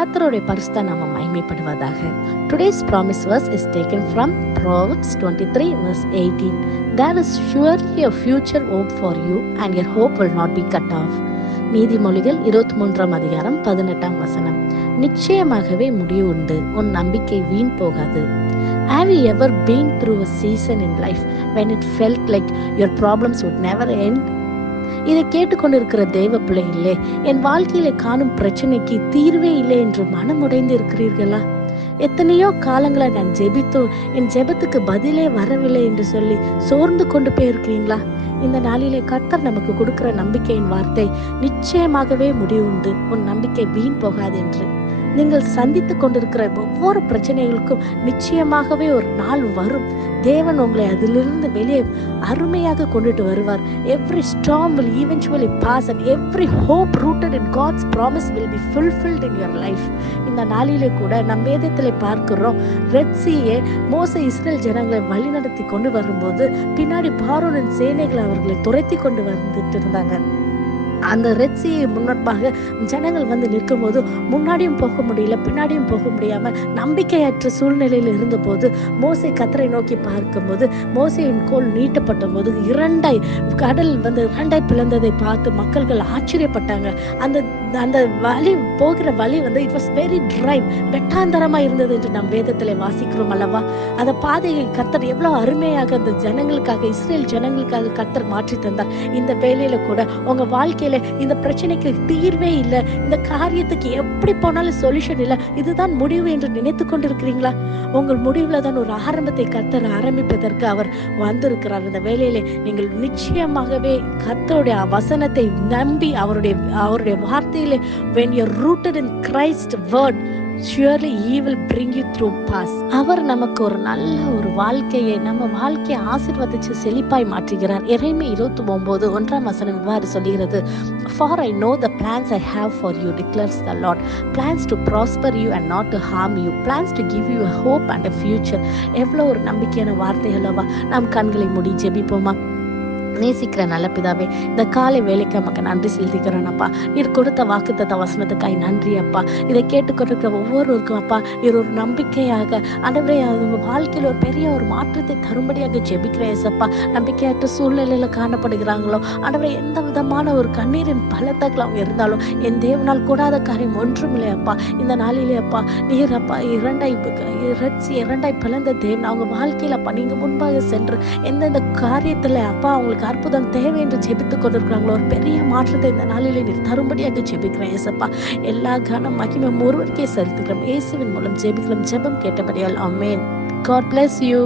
கர்த்தருடைய பரிசுத்த நாமம் மகிமைப்படுவதாக. Today's promise verse is taken from Proverbs 23 verse 18. There is surely a future hope for you and your hope will not be cut off. நீதிமொழிகள் 23 அதிகாரம் 18 வசனம். நிச்சயமாகவே முடிவு உண்டு, உன் நம்பிக்கை வீண் போகாது. Have you ever been through a season in life when it felt like your problems would never end? இதை கேட்டுக்கொண்டிருக்கிற தேவ பிள்ளைகளே, என் வாழ்க்கையில காணும் பிரச்சனைக்கு தீர்வே இல்லை என்று மனமுடைந்து இருக்கிறீர்களா? எத்தனையோ காலங்களை நான் ஜெபித்தோ என் ஜெபத்துக்கு பதிலே வரவில்லை என்று சொல்லி சோர்ந்து கொண்டு போயிருக்கிறீங்களா? இந்த நாளிலே கர்த்தர் நமக்கு கொடுக்கிற நம்பிக்கையின் வார்த்தை, நிச்சயமாகவே முடிவு உண்டு, உன் நம்பிக்கை வீண் போகாது என்று. நீங்கள் சந்தித்துக் கொண்டிருக்கிற ஒவ்வொரு பிரச்சனைகளுக்கும் நிச்சயமாகவே ஒரு நாள் வரும். தேவன் உங்களை அதிலிருந்து வெளியே அருமையாக கொண்டுட்டு வருவார். Every storm will eventually pass and every hope rooted in God's promise will be fulfilled in your life. இந்த நாளிலே கூட நம் வேதத்திலே பார்க்கிறோம், ரெட் சீயை மோசே இஸ்ரேல் ஜனங்களை வழிநடத்தி கொண்டு வரும்போது பின்னாடி பார்வோனின் சேனைகளை அவர்களை துரத்தி கொண்டு வந்துட்டு இருந்தாங்க. அந்த ரெட் சீயை முன்னப்பாக ஜனங்கள் வந்து நிற்கும் போது முன்னாடியும் போக முடியல, பின்னாடியும் போக முடியாம நம்பிக்கையற்ற சூழ்நிலையில் இருந்த போது மோசே கர்த்தரை நோக்கி பார்க்கும்போது மோசேயின் கோல் நீட்டப்பட்ட போது கடல் வந்து இரண்டாய் பிளந்ததை பார்த்து மக்கள்கள் ஆச்சரியப்பட்டாங்க. அந்த வழி போகிற வழி வந்து இட் வாஸ் வெரி ட்ரை, வெட்டாந்தரமா இருந்தது என்று நம் வேதத்திலே வாசிக்கிறோம் அல்லவா? அந்த பாதையை கர்த்தர் எவ்வளவு அருமையாக அந்த ஜனங்களுக்காக, இஸ்ரேல் ஜனங்களுக்காக கர்த்தர் மாற்றி தந்தார். இந்த வேலையில கூட உங்க வாழ்க்கையில இந்த பிரச்சனைக்கு தீர்வே இல்லை, இந்த காரியத்துக்கு எப்படி போனாலும் சொல்யூஷன் இல்லை, இதுதான் முடிவு என்று நினைத்து கொண்டிருக்கிறீங்களா? உங்கள் முடிவுல தான் ஒரு ஆரம்பத்தை கர்த்தர் ஆரம்பிப்பதற்கு அவர் வந்திருக்கிறார். இந்த வேலையிலே நீங்கள் நிச்சயமாகவே கர்த்தருடைய வசனத்தை நம்பி அவருடைய வார்த்தையிலே, when you're rooted in Christ's word, surely he will bring you through pass. அவர் நமக்கு ஒரு நல்ல ஒரு வாழ்க்கையை, நம்ம வாழ்க்கையை ஆசீர்வதிச்சு செழிப்பாய் மாற்றுகிறார். எரேமியா 29 1 வசனம் இவ்வாறு சொல்கிறது, For I know the plans I have for you, declares the Lord, plans to prosper you and not to harm you, plans to give you a hope and a future. எவ்வளவு ஒரு நம்பிக்கையான வார்த்தை அல்லவா? நாம் கண்களை மூடி ஜெபிப்போமா? நேசிக்கிற நல்ல பிதாவே, இந்த காலை வேலைக்கு நமக்கு நன்றி செலுத்திக்கிறேன் அப்பா. நீர் கொடுத்த வாக்குத்தத்த வசனத்துக்காய் நன்றி அப்பா. இதை கேட்டுக்கொண்டிருக்கிற ஒவ்வொருவருக்கும் அப்பா, இது ஒரு நம்பிக்கையாக ஆண்டவரே அவங்க வாழ்க்கையில் ஒரு பெரிய ஒரு மாற்றத்தை தரும்படியாக ஜெபிக்கிறேன் ஏசப்பா. நம்பிக்கையற்ற சூழ்நிலையில காணப்படுகிறாங்களோ ஆண்டவரே, எந்த விதமான ஒரு கண்ணீரின் பள்ளத்தாக்கில் அவங்க இருந்தாலும் என் தேவனால் கூடாத காரியம் ஒன்றுமில்லை அப்பா. இந்த நாளிலே அப்பா, நீர் அப்பா இரண்டாய் பிளந்த தேவன் அவங்க வாழ்க்கையில் அப்பா, நீங்க முன்பாக சென்று எந்தெந்த காரியத்துல அப்பா அவங்களுக்கு அற்புதம் தேவை என்று ஜெபித்துக் கொண்டிருக்கிறாங்களோ ஒரு பெரிய மாற்றத்தை இந்த நாளிலே நீர் தரும்படியாக ஜெபிக்கிறேன் ஏசப்பா. எல்லா கனம் மகிமை ஒருவருக்கே செலுத்துகிறோம். இயேசுவின் மூலம் ஜெபிக்கிறோம். ஜெபம் கேட்டபடியால் ஆமென். God bless you.